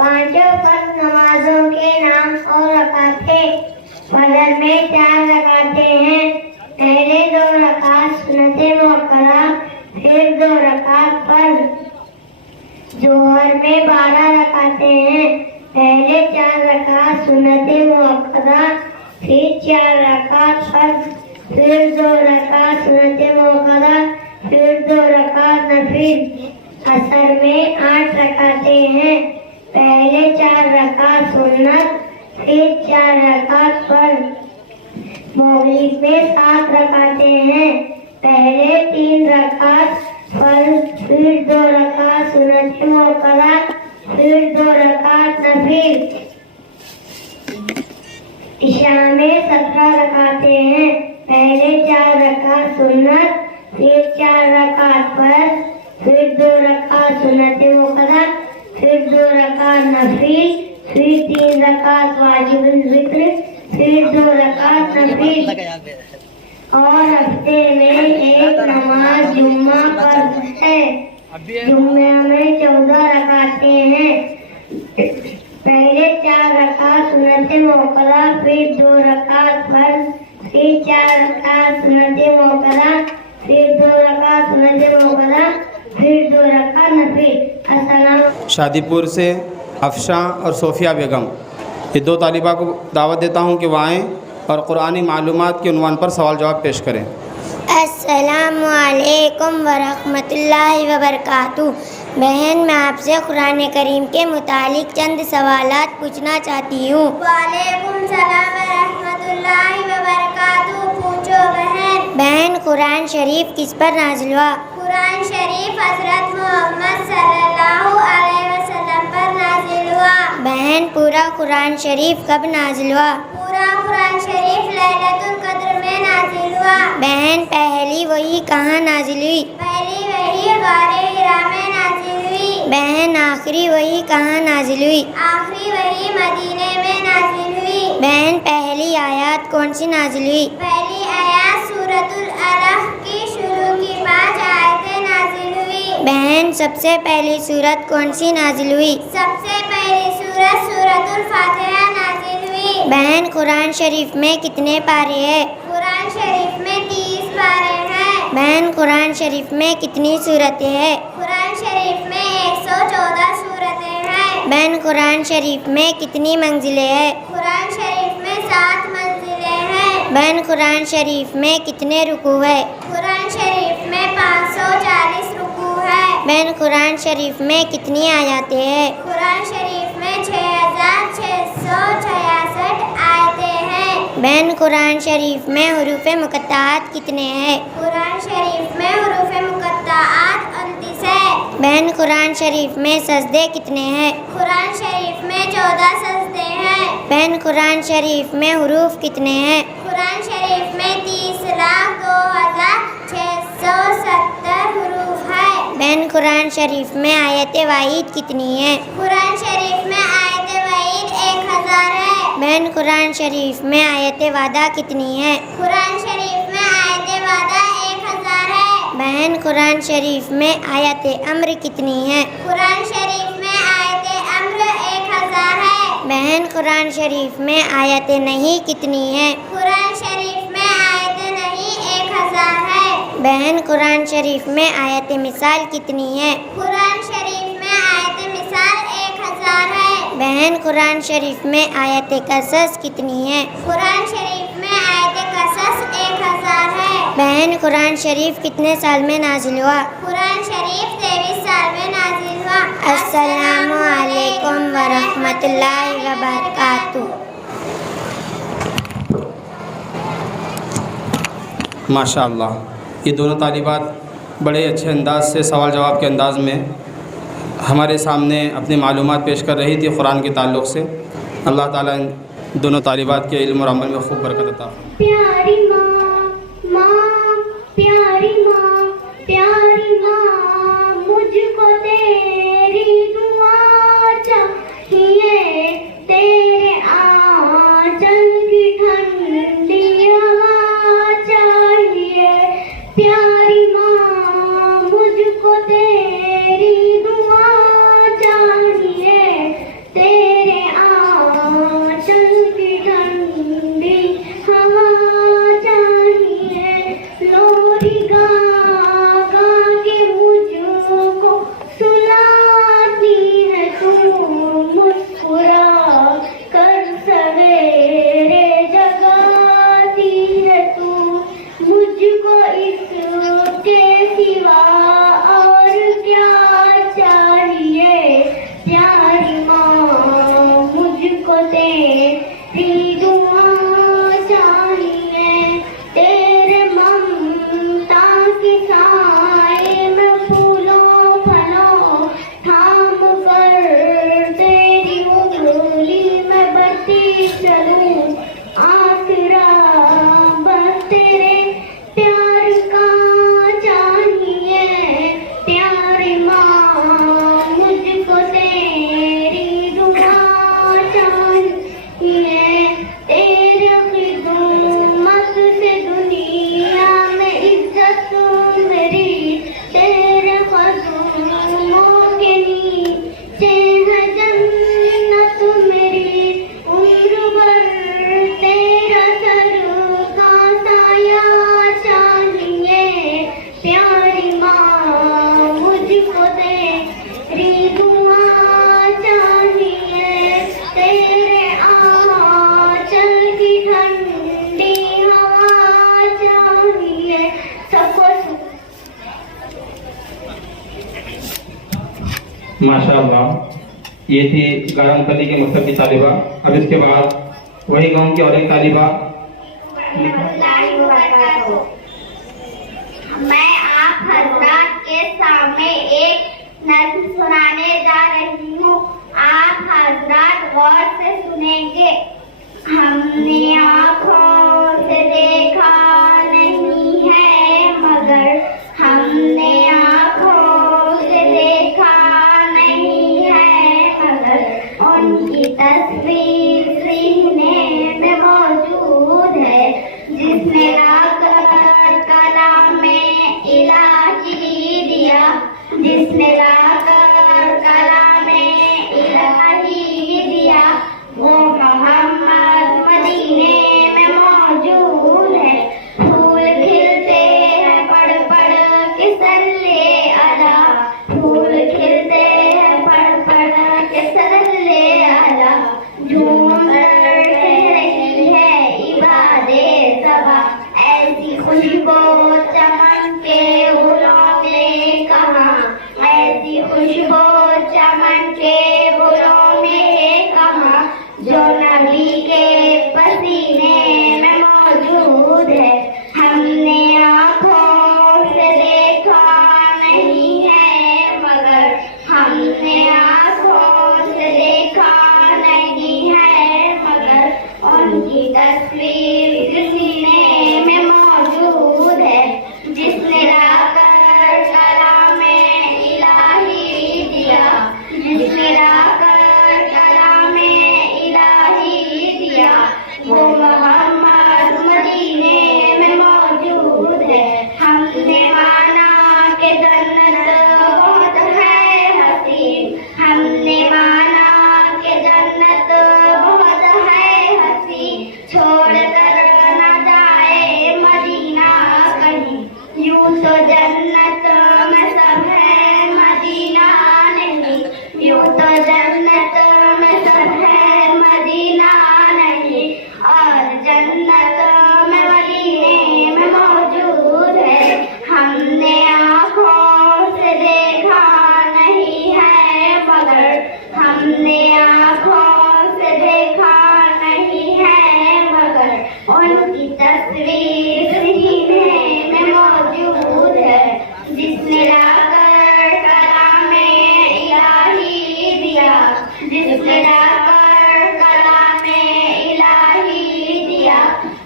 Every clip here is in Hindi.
पांचों फर्ज नमाजों के नाम और रकातें। फजर में 4 रकातें हैं। पहले 2 रकात सुन्नते मुअक्कदा, फिर 2 रकात फर्ज। जोहर में 12 रकातें हैं। पहले 4 रकात सुन्नते मुअक्कदा, फिर 4 रकात फर्ज, फिर 2 रकात सुन्नते मुअक्कदा, फिर 2 रकात नफिल। असर में 8 रकातें हैं। पहले 4 रकात सुन्नत, फिर 4 रकात फर्ज। मगरिब में 7 रकातें हैं। पहले 3 रकात फर्ज, फिर 2 रकात सुन्नत मुअक्कदा, फिर 2 रकात नफिल। इशा में 17 रकातें हैं। पहले 4 रकात सुन्नत, फिर 4 रकात फर्ज, फिर 2 रकात सुन्नत मुअक्कदा, फिर 2 रकात नफिल, फिर 3 रकात वाजिबुल जिक्र, फिर 2 रकात नफिल। और हफ्ते में एक नमाज जुम्मा फर्ज है। जुम्मे में 14 रकातें हैं। पहले 4 रकात सुन्नत मुअक्कदा, फिर 2 रकात फर्ज, फिर 4 रकात सुन्नत मुअक्कदा, फिर 2 रकात सुन्नत मुअक्कदा, फिर 2 रकात नफिल। अस्सलाम। शादीपुर से अफशा और सोफिया बेगम, ये 2 तालिबा को दावत देता हूँ कि वह आएँ और कुरानी मालूमात के उन्वान पर सवाल जवाब पेश करें। अस्सलामु अलैकुम वरहमतुल्लाहि वबरकातुहू। बहन, मैं आपसे कुरान करीम के मुतालिक चंद सवालात पूछना चाहती हूँ। वालेकुम सलाम वरहमतुल्लाहि वबरकातुहू। पूछो बहन। बहन, कुरान शरीफ किस पर नाज़िल हुआ? कुरान शरीफ हज़रत मोहम्मद सल्लल्लाहु अलैहि वसल्लम पर नाज़िल हुआ। बहन, पूरा कुरान शरीफ कब नाज़िल हुआ? पूरा कुरान शरीफ लैलतुल क़द्र में नाज़िल हुआ। बहन, पहली वही कहाँ नाज़िल हुई? पहली वही गारे हिरा में नाज़िल हुई। बहन, आखिरी वही कहाँ नाज़िल हुई? आखिरी वही मदीने में नाज़िल हुई। बहन, पहली आयत कौन सी नाज़िल हुई? पहली आयत सूरतुल अलक़ की शुरू की 5 आयतें नाज़िल हुई। बहन, सबसे पहली सूरत कौन सी नाज़िल हुई? सबसे पहली सूरत सूरतुल फातिहा नाज़िल हुई। बहन, कुरान शरीफ में कितने पारे हैं? कुरान शरीफ में 30 पारे हैं। बहन, कुरान शरीफ में कितनी सूरतें हैं? कुरान शरीफ में 114 सूरतें हैं। बहन, कुरान शरीफ में कितनी मंजिलें हैं? कुरान शरीफ में 7 मंजिलें हैं। बहन, कुरान शरीफ में कितने रुकू है? कुरान शरीफ में 540 रुकू है। बहन, कुरान शरीफ में कितनी आयतें हैं? कुरान शरीफ में 6666 आयतें हैं। बहन, कुरान शरीफ में हुरूफ मुक़त्तआत कितने हैं? कुरान शरीफ में हुरूफ मुक़त्तआत 29 है। बहन, कुरान शरीफ में सजदे कितने हैं? कुरान शरीफ में 14 सजदे हैं। बहन, कुरान शरीफ में हुरूफ कितने हैं? कुरान शरीफ में 30,02,670 हुरूफ है। बहन, कुरान शरीफ में आयत वाहिद कितनी है? कुरान शरीफ में आयत वाहिद 1000 है। बहन, कुरान शरीफ में आयत वादा कितनी है? कुरान शरीफ में आयत वादा 1000 है। बहन, कुरान शरीफ में आयत अम्र कितनी है? कुरान शरीफ में आयत अम्र 1000 है। बहन, कुरान शरीफ में आयत नहीं कितनी है? कुरान शरीफ में आयत नहीं 1000 है। बहन, कुरान शरीफ में आयत मिसाल कितनी है? कुरान शरीफ में आयत मिसाल 1000 है। बहन, कुरान शरीफ में आयत कसस कितनी है? कुरान शरीफ में आयत कसस 1000 है। बहन, कुरान शरीफ कितने साल में नाजिल हुआ? कुरान शरीफ 23 साल में नाजिल हुआ। अस्सलामु अलैकुम वरहमतुल्लाहि वबरकातुहू। माशाअल्लाह, ये दोनों तालिबात बड़े अच्छे अंदाज से सवाल जवाब के अंदाज़ में हमारे सामने अपनी मालूमात पेश कर रही थी कुरान के ताल्लुक़ से। अल्लाह ताला इन दोनों तालिबात के इल्म और अमल में खूब बरकत अता फरमाए। प्यारी माँ, प्यारी माँ, प्यारी माँ, मुझको तेरी दुआ चाहिए, तेरे आंचल की ठंडी हवा चाहिए। प्यारी माँ, मुझको तेरी दुआ चाहिए, माशाअल्लाह, ये थी गारमपल्ली के मकसद की तालिबा। अब इसके बाद वही गांव की और एक तालिबा। मैं आप हजरात के सामने एक नज़्म सुनाने जा रही हूँ। आप हजरात गौर से सुनेंगे। हमने आँखों से देखा नहीं है मगर हमने आँखों से देखा नहीं है मगर उनकी तस्वीर सीने में मौजूद है जिसने लाकर कलामे इलाही दिया, जिसने लाकर कलामे इलाही दिया वो मोहम्मद मदीने में मौजूद है। फूल खिलते हैं पढ़ पढ़ के सल्ले अला, फूल खिलते हैं पढ़ पढ़ के सल्ले अला, झूम कर कह रही है इबादे सबा, ऐसी खुशबू चमन के गुलों में कहाँ, ऐसी खुशबू चमन के गुलों में कहाँ जो नबी के पसीने में मौजूद है। हमने आँखों से देखा नहीं है मगर हमने आँखों से देखा नहीं है मगर उनकी तस्वीर सीने में मौजूद है जिसने लाकर कलामे इलाही दिया, जिसने लाकर कलामे इलाही दिया वो मोहम्मद मदीने में मौजूद है। हमने माना कि जन्नत बहुत है हसीन, हमने माना कि जन्नत बहुत है हसीन, छोड़ कर न जाए मदीना कहीं, यूं तो जन्नत में सब है मदीना नहीं, यूं तो जन्नत में सब है मदीना नहीं, और जन्नत में मदीने में मौजूद है। हमने आँखों से देखा नहीं है मगर हमने आँखों से देखा नहीं है मगर उनकी तस्वीर सीने में मौजूद है जिसने लाकर कलामे इलाही दिया, जिसने लाकर कलामे इलाही दिया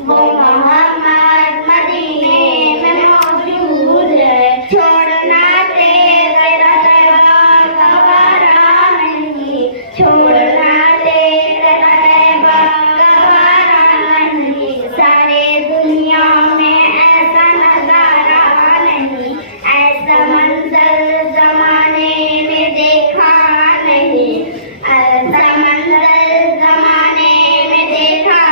वो मोहम्मद मदीने में मौजूद है। छोड़ना तेरा तैबा गवारा नहीं, छोड़ना तेरा तैबा गवारा नहीं, सारे दुनिया में ऐसा नजारा नहीं, ऐसा मंजर जमाने में देखा नहीं, ऐसा मंजर जमाने में देखा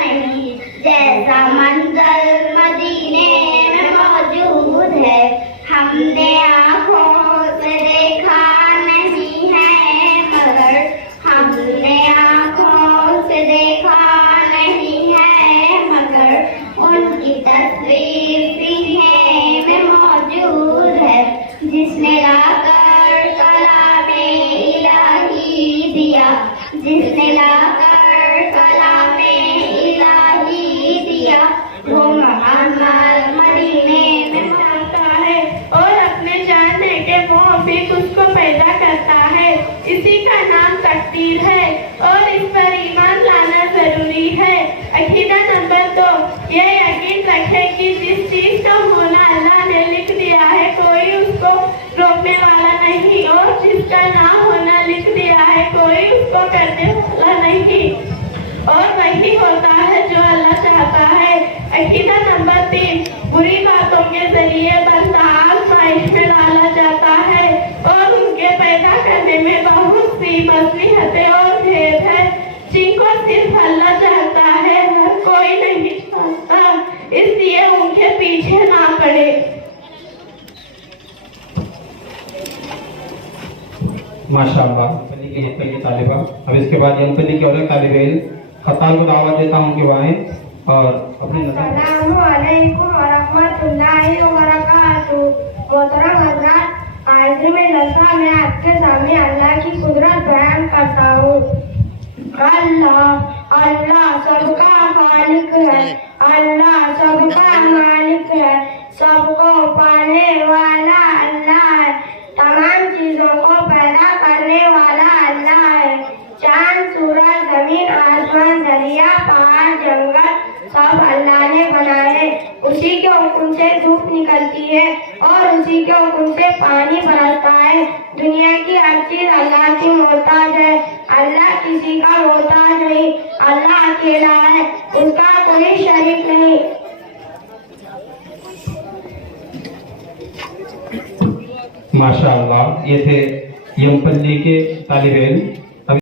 नहीं, जैसा मंजर मदीने में मौजूद है। हमने आँखों से देखा नहीं है मगर हमने आँखों से देखा नहीं है मगर उनकी तस्वीर सीने में मौजूद है जिसने लाकर कलामे इलाही दिया, जिसने लाकर कलामे इलाही दिया वो मोहम्मद मदीने में आता है और अपने जानने के मुताबिक उसको पैदा करता है। इसी का नाम तकदीर है और इस पर ईमान लाना जरूरी है। अकीदा नंबर 2, यह यकीन रखें कि जिस चीज का होना अल्लाह ने लिख दिया है कोई उसको रोकने वाला नहीं, और जिसका ना होना लिख दिया है कोई उसको करने वाला नहीं, और वही होता है जो अल्लाह चाहता है। अकीदा नंबर 3, बुरी बातों के जरिए बंदा आज़माइश में डाला जाता है और उनके पैदा करने में बहुत सी मसलिहतें और भेद है जिनको सिर्फ अल्लाह चाहता है, हर कोई नहीं चाहता, इसलिए उनके पीछे ना पड़े। माशाअल्लाह, पल्ली की मक्तब की तालिबा। अब इसके बाद यमपल्ली के और एक तालिब इल्म खतान को दावत देता हूँ कि वाएं और अपनी अस्सलामु अलैकुम व रहमतुल्लाहि व बरकातुहू। मोहतरम हज़रात, आज में दफ़ा मैं आपके सामने अल्लाह की कुदरत बयान करता हूँ। अल्लाह अल्लाह सबका खालिक है, अल्लाह सबका मालिक है, सबको पालने वाला अल्लाह है, तमाम चीजों को पैदा करने वाला अल्लाह है। चांद, सूरज, जमीन, आसमान, दरिया, पहाड़, जंगल सब अल्लाह ने बनाए। उसी के हुक्म से धूप निकलती है और उसी के हुक्म से पानी बरसता है। दुनिया की हर चीज अल्लाह की मोहताज है, अल्लाह किसी का मोहताज नहीं। अल्लाह अकेला है, उसका कोई शरीक नहीं। माशाअल्लाह, ये थे यमपल्ली के तालिब इल्म